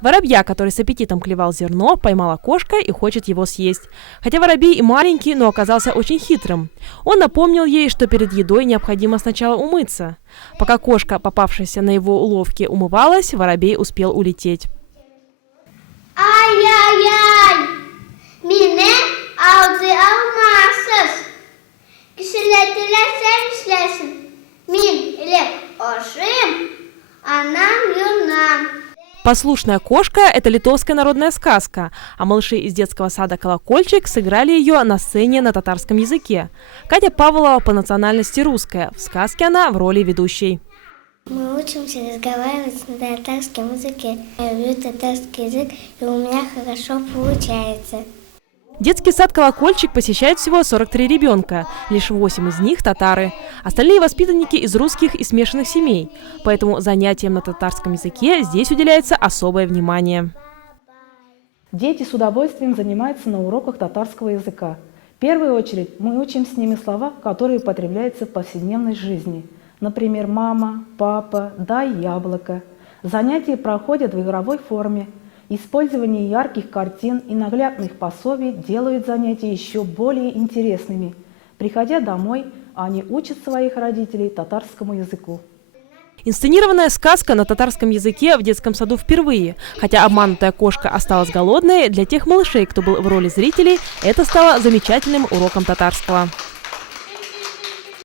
Воробья, который с аппетитом клевал зерно, поймала кошка и хочет его съесть. Хотя воробей и маленький, но оказался очень хитрым. Он напомнил ей, что перед едой необходимо сначала умыться. Пока кошка, попавшаяся на его уловки, умывалась, воробей успел улететь. Ай-яй-яй! Меня aldı almazsız. Kişilettiler sevişlesin. Min ile ошим, а нам юнам. «Послушная кошка» – это литовская народная сказка, а малыши из детского сада «Колокольчик» сыграли ее на сцене на татарском языке. Катя Павлова по национальности русская, в сказке она в роли ведущей. Мы учимся разговаривать на татарском языке. Я люблю татарский язык, и у меня хорошо получается. Детский сад «Колокольчик» посещает всего 43 ребенка, лишь 8 из них – татары. Остальные воспитанники из русских и смешанных семей, поэтому занятиям на татарском языке здесь уделяется особое внимание. Дети с удовольствием занимаются на уроках татарского языка. В первую очередь мы учим с ними слова, которые употребляются в повседневной жизни. Например, «мама», «папа», «дай яблоко». Занятия проходят в игровой форме. Использование ярких картин и наглядных пособий делают занятия еще более интересными. Приходя домой, они учат своих родителей татарскому языку. Инсценированная сказка на татарском языке в детском саду впервые. Хотя обманутая кошка осталась голодной, для тех малышей, кто был в роли зрителей, это стало замечательным уроком татарского.